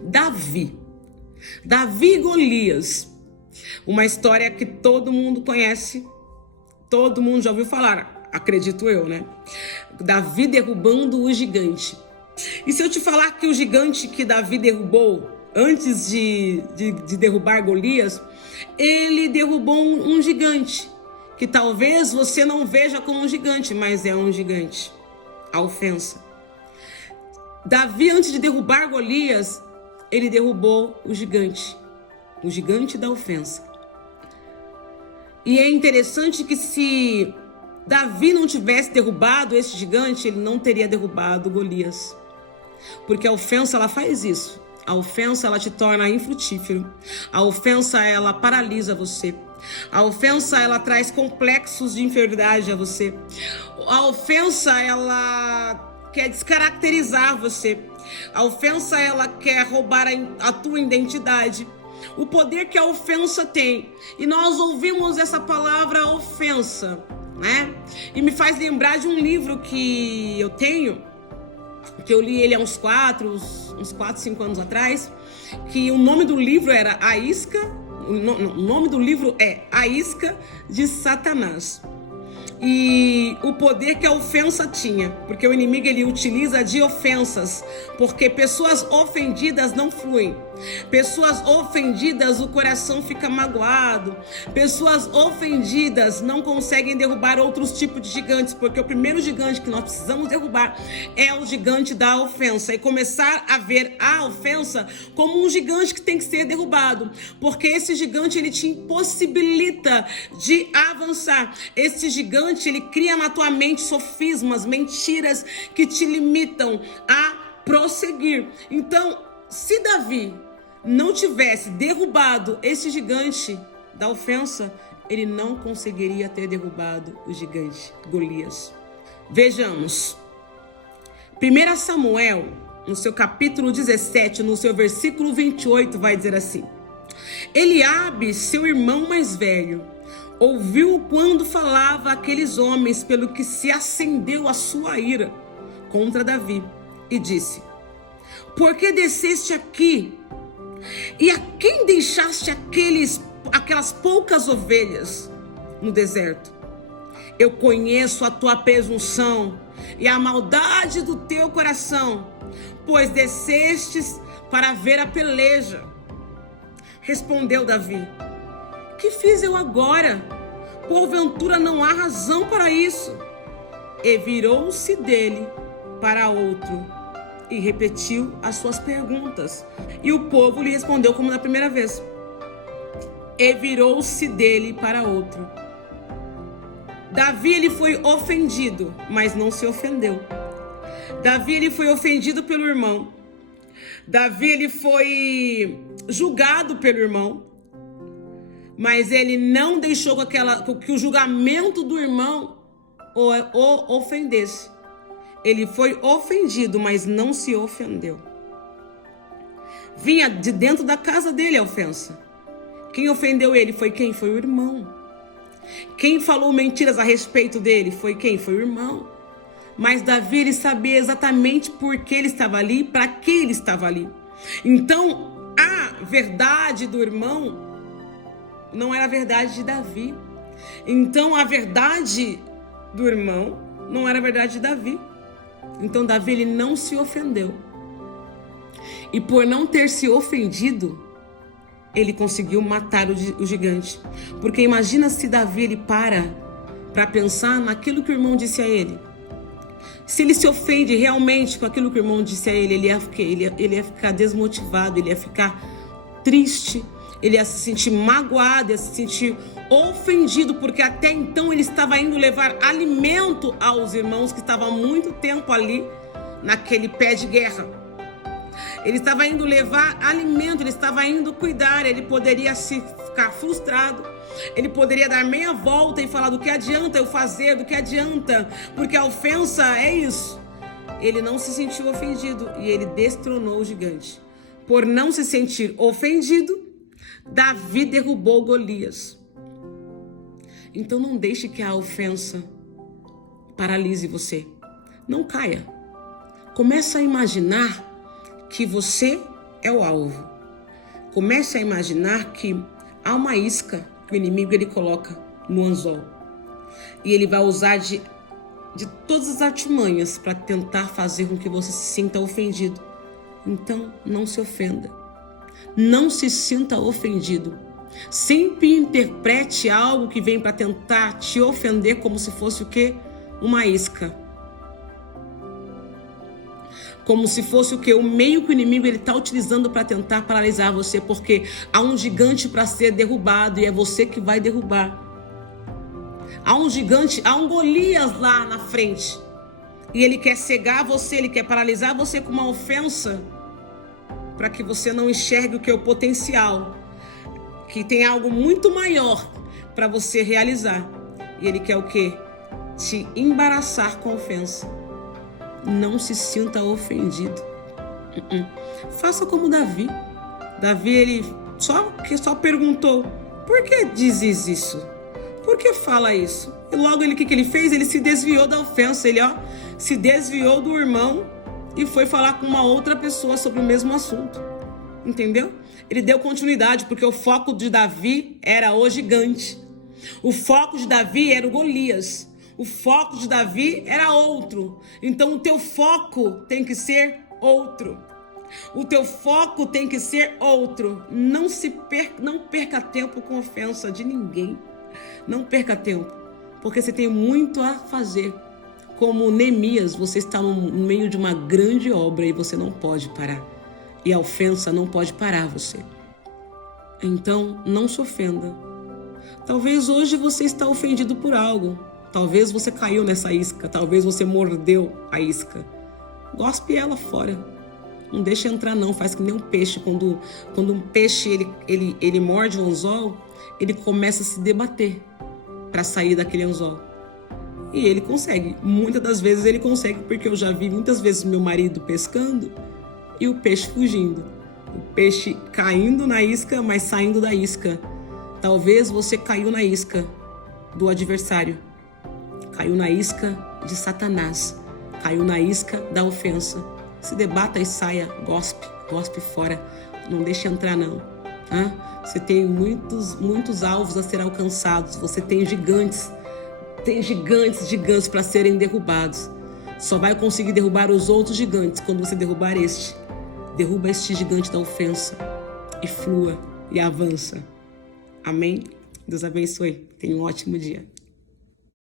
Davi. Davi e Golias. Uma história que todo mundo conhece, todo mundo já ouviu falar, acredito eu, né? Davi derrubando o gigante. E se eu te falar que o gigante que Davi derrubou, antes de derrubar Golias, ele derrubou um gigante, que talvez você não veja como um gigante, mas é um gigante, a ofensa. Davi, antes de derrubar Golias, ele derrubou o gigante da ofensa. E é interessante que se Davi não tivesse derrubado esse gigante, ele não teria derrubado Golias. Porque a ofensa, ela faz isso. A ofensa, ela te torna infrutífero. A ofensa, ela paralisa você. A ofensa, ela traz complexos de inferioridade a você. A ofensa, ela quer descaracterizar você. A ofensa, ela quer roubar a tua identidade. O poder que a ofensa tem. E nós ouvimos essa palavra ofensa, né? E me faz lembrar de um livro que eu tenho, que eu li ele há uns 4, 5 anos atrás, que o nome do livro era A Isca, o nome do livro é A Isca de Satanás. E o poder que a ofensa tinha, porque o inimigo ele utiliza de ofensas, porque pessoas ofendidas não fluem, pessoas ofendidas o coração fica magoado, pessoas ofendidas não conseguem derrubar outros tipos de gigantes, porque o primeiro gigante que nós precisamos derrubar é o gigante da ofensa, e começar a ver a ofensa como um gigante que tem que ser derrubado, porque esse gigante ele te impossibilita de avançar. Esse gigante ele cria na tua mente sofismas, mentiras que te limitam a prosseguir. Então, se Davi não tivesse derrubado esse gigante da ofensa, ele não conseguiria ter derrubado o gigante Golias. Vejamos. 1 Samuel, no seu capítulo 17, no seu versículo 28, vai dizer assim: Eliabe, seu irmão mais velho, ouviu quando falava aqueles homens, pelo que se acendeu a sua ira contra Davi, e disse: Por que desceste aqui? E a quem deixaste aquelas poucas ovelhas no deserto? Eu conheço a tua presunção e a maldade do teu coração, pois descestes para ver a peleja. Respondeu Davi: Que fiz eu agora? Porventura não há razão para isso. E virou-se dele para outro e repetiu as suas perguntas. E o povo lhe respondeu como na primeira vez. E virou-se dele para outro. Davi ele foi ofendido, mas não se ofendeu. Davi ele foi ofendido pelo irmão. Davi ele foi julgado pelo irmão. Mas ele não deixou que o julgamento do irmão o ofendesse. Ele foi ofendido, mas não se ofendeu. Vinha de dentro da casa dele a ofensa. Quem ofendeu ele foi quem? Foi o irmão. Quem falou mentiras a respeito dele foi quem? Foi o irmão. Mas Davi ele sabia exatamente por que ele estava ali, para que ele estava ali. Então, a verdade do irmão não era a verdade de Davi. Então a verdade do irmão não era a verdade de Davi. Então Davi ele não se ofendeu. E por não ter se ofendido, ele conseguiu matar o gigante. Porque imagina se Davi ele para pensar naquilo que o irmão disse a ele. Se ele se ofende realmente com aquilo que o irmão disse a ele, ele ia ficar desmotivado, ele ia ficar triste. Ele ia se sentir magoado, ia se sentir ofendido, porque até então ele estava indo levar alimento aos irmãos que estavam há muito tempo ali, naquele pé de guerra. Ele estava indo levar alimento, ele estava indo cuidar, ele poderia ficar frustrado, ele poderia dar meia volta e falar: do que adianta eu fazer, do que adianta, porque a ofensa é isso. Ele não se sentiu ofendido e ele destronou o gigante. Por não se sentir ofendido, Davi derrubou Golias. Então não deixe que a ofensa paralise você. Não caia. Começa a imaginar que você é o alvo. Comece a imaginar que há uma isca que o inimigo ele coloca no anzol. E ele vai usar de todas as artimanhas para tentar fazer com que você se sinta ofendido. Então, não se ofenda. Não se sinta ofendido. Sempre interprete algo que vem para tentar te ofender como se fosse o quê? Uma isca. Como se fosse o quê? O meio que o inimigo está utilizando para tentar paralisar você, porque há um gigante para ser derrubado e é você que vai derrubar. Há um gigante, há um Golias lá na frente. E ele quer cegar você, ele quer paralisar você com uma ofensa para que você não enxergue o que é o potencial. Que tem algo muito maior para você realizar. E ele quer o quê? Te embaraçar com ofensa. Não se sinta ofendido. Faça como Davi. Davi, ele só perguntou: por que dizes isso? Por que fala isso? E logo o que ele fez? Ele se desviou da ofensa. Ele se desviou do irmão e foi falar com uma outra pessoa sobre o mesmo assunto. Entendeu? Ele deu continuidade, porque o foco de Davi era o gigante. O foco de Davi era o Golias. O foco de Davi era outro. Então o teu foco tem que ser outro. O teu foco tem que ser outro. Não perca tempo com ofensa de ninguém. Não perca tempo, porque você tem muito a fazer. Como Neemias, você está no meio de uma grande obra e você não pode parar. E a ofensa não pode parar você. Então, não se ofenda. Talvez hoje você está ofendido por algo. Talvez você caiu nessa isca. Talvez você mordeu a isca. Gospe ela fora. Não deixa entrar não. Faz que nem um peixe. Quando um peixe ele morde o anzol, ele começa a se debater para sair daquele anzol. E ele consegue. Muitas das vezes ele consegue, porque eu já vi muitas vezes meu marido pescando e o peixe fugindo. O peixe caindo na isca, mas saindo da isca. Talvez você caiu na isca do adversário. Caiu na isca de Satanás. Caiu na isca da ofensa. Se debata e saia. Gospe fora. Não deixe entrar não. Você tem muitos alvos a ser alcançados. Você tem gigantes. Tem gigantes para serem derrubados. Só vai conseguir derrubar os outros gigantes quando você derrubar este. Derruba este gigante da ofensa e flua e avança. Amém? Deus abençoe. Tenha um ótimo dia.